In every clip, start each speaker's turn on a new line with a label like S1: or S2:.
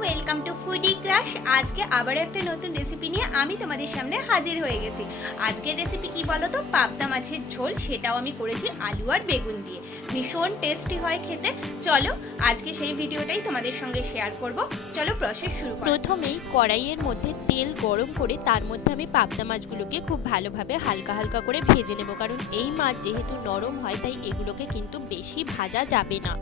S1: Welcome to foodie crush আজকে আবার একটা নতুন রেসিপি নিয়ে আমি তোমাদের সামনে হাজির হয়ে গেছি। আজকের রেসিপি কি বলো তো পাবদা মাছের ঝোল, সেটাও আমি করেছি আলু আর বেগুন দিয়ে। ভীষণ টেস্টি হয় খেতে। চলো, আজকে সেই ভিডিওটাই তোমাদের সঙ্গে শেয়ার করব। চলো প্রসেস শুরু
S2: প্রথমেই কড়াইয়ের মধ্যে তেল গরম করে তার মধ্যে আমি পাবদা মাছগুলোকে খুব ভালোভাবে হালকা হালকা করে ভেজে নেব। কারণ এই মাছ যেহেতু নরম হয়, তাই এগুলোকে কিন্তু বেশি ভাজা যাবে না।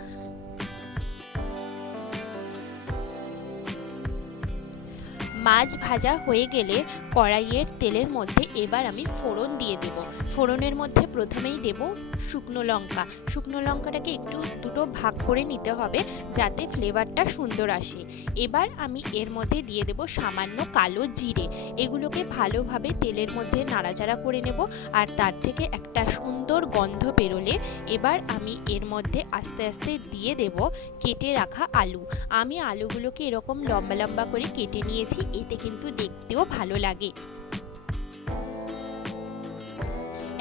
S2: মাছ ভাজা হয়ে গেলে কড়াইয়ের তেলের মধ্যে এবার আমি ফোড়ন দিয়ে দেব। ফোড়নের মধ্যে প্রথমেই দেব শুকনো লঙ্কা। শুকনো লঙ্কাটাকে একটু দুটো ভাগ করে নিতে হবে যাতে ফ্লেভারটা সুন্দর আসে। এবার আমি এর মধ্যে দিয়ে দেব সামান্য কালো জিরে। এগুলোকে ভালোভাবে তেলের মধ্যে নাড়াচাড়া করে নেব আর তার থেকে একটা সুন্দর গন্ধ বেরোলে এবার আমি এর মধ্যে আস্তে আস্তে দিয়ে দেব কেটে রাখা আলু। আমি আলুগুলোকে এরকম লম্বা লম্বা করে কেটে নিয়েছি। এতে কিন্তু দেখতেও ভালো লাগে।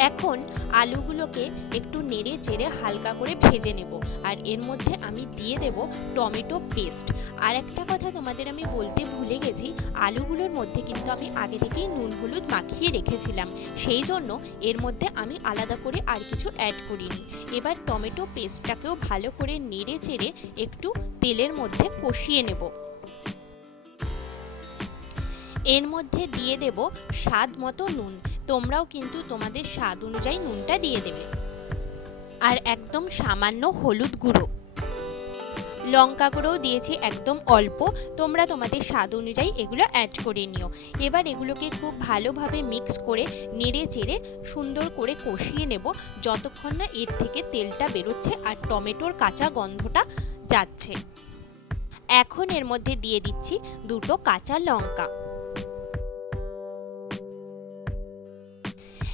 S2: এখন আলুগুলোকে একটু নেড়ে চেড়ে হালকা করে ভেজে নেব। আর এর মধ্যে আমি দিয়ে দেব টমেটো পেস্ট। আর একটা কথা তোমাদের আমি বলতে ভুলে গেছি, আলুগুলোর মধ্যে কিন্তু আমি আগে থেকেই নুন হলুদ মাখিয়ে রেখেছিলাম। সেই জন্য এর মধ্যে আমি আলাদা করে আর কিছু অ্যাড করিনি। এবার টমেটো পেস্টটাকেও ভালো করে নেড়ে চেড়ে একটু তেলের মধ্যে কষিয়ে নেব। এর মধ্যে দিয়ে দেব স্বাদ মতো নুন। তোমরাও কিন্তু তোমাদের স্বাদ অনুযায়ী নুনটা দিয়ে দেবে। আর একদম সামান্য হলুদ গুঁড়ো। লঙ্কা গুঁড়োও দিয়েছি একদম অল্প। তোমরা তোমাদের স্বাদ অনুযায়ী এগুলো অ্যাড করে নিও। এবার এগুলোকে খুব ভালোভাবে মিক্স করে নেড়ে চেড়ে সুন্দর করে কষিয়ে নেব। যতক্ষণ না এর থেকে তেলটা বেরোচ্ছে আর টমেটোর কাঁচা গন্ধটা যাচ্ছে। এখন এর মধ্যে দিয়ে দিচ্ছি দুটো কাঁচা লঙ্কা।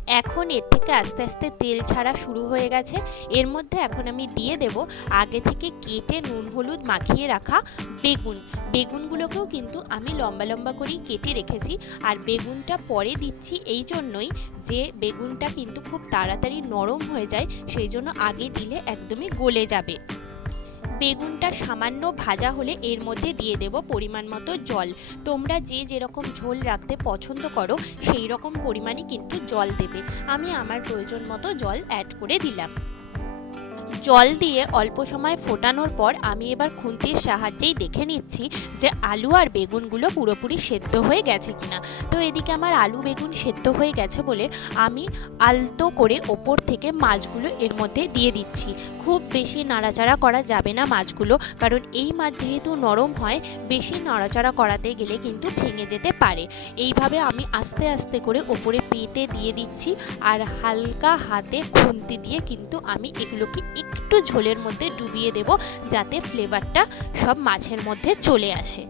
S2: এখন এর থেকে আস্তে আস্তে তেল ছাড়া শুরু হয়ে গেছে। এর মধ্যে এখন আমি দিয়ে দেব আগে থেকে কেটে নুন, হলুদ মাখিয়ে রাখা বেগুন। বেগুনগুলোকেও কিন্তু আমি লম্বা লম্বা করেই কেটে রেখেছি। আর বেগুনটা পরে দিচ্ছি এই জন্যই যে বেগুনটা কিন্তু খুব তাড়াতাড়ি নরম হয়ে যায়, সেই জন্য আগে দিলে একদমই গলে যাবে। বেগুনটা সামান্য ভাজা হলে এর মধ্যে দিয়ে দেব পরিমাণ মতো জল। তোমরা যে যেরকম ঝোল রাখতে পছন্দ করো, সেই রকম পরিমাণে কিন্তু জল দেবে। আমি আমার প্রয়োজন মতো জল অ্যাড করে দিলাম। জল দিয়ে অল্প সময় ফোটানোর পর আমি এবার খুন্তির সাহায্যেই দেখে নিচ্ছি যে আলু আর বেগুনগুলো পুরোপুরি সেদ্ধ হয়ে গেছে কিনা। তো এদিকে আমার আলু বেগুন সেদ্ধ হয়ে গেছে বলে আমি আলতো করে ওপর থেকে মাছগুলো এর মধ্যে দিয়ে দিচ্ছি। খুব বেশি নাড়াচাড়া করা যাবে না মাছগুলো, কারণ এই মাছ যেহেতু নরম হয়, বেশি নাড়াচাড়া করাতে গেলে কিন্তু ভেঙে যেতে পারে। এইভাবে আমি আস্তে আস্তে করে ওপরে পেতে দিয়ে দিচ্ছি আর হালকা হাতে খুন্তি দিয়ে কিন্তু আমি এগুলোকে একটু ঝোলের মধ্যে ডুবিয়ে দেব যাতে ফ্লেভারটা সব মাছের মধ্যে চলে আসে।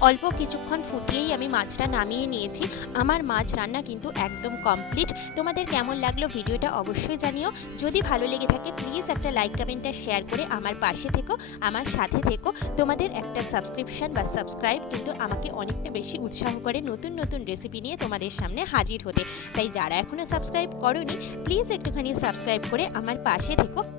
S2: অল্প কিছুক্ষণ ফুটিয়েই আমি মাছটা নামিয়ে নিয়েছি। আমার মাছ রান্না কিন্তু একদম কমপ্লিট তোমাদের কেমন লাগল ভিডিওটা অবশ্যই জানিও। যদি ভালো লেগে থাকে প্লিজ একটা লাইক কমেন্টটা শেয়ার করে আমার পাশে থেকো, আমার সাথে থেকো। তোমাদের একটা সাবস্ক্রিপশন বা সাবস্ক্রাইব কিন্তু আমাকে অনেকটা বেশি উৎসাহ করে নতুন নতুন রেসিপি নিয়ে তোমাদের সামনে হাজির হতে। তাই যারা এখনও সাবস্ক্রাইব করনি প্লিজ একটুখানি সাবস্ক্রাইব করে আমার পাশে থেকো।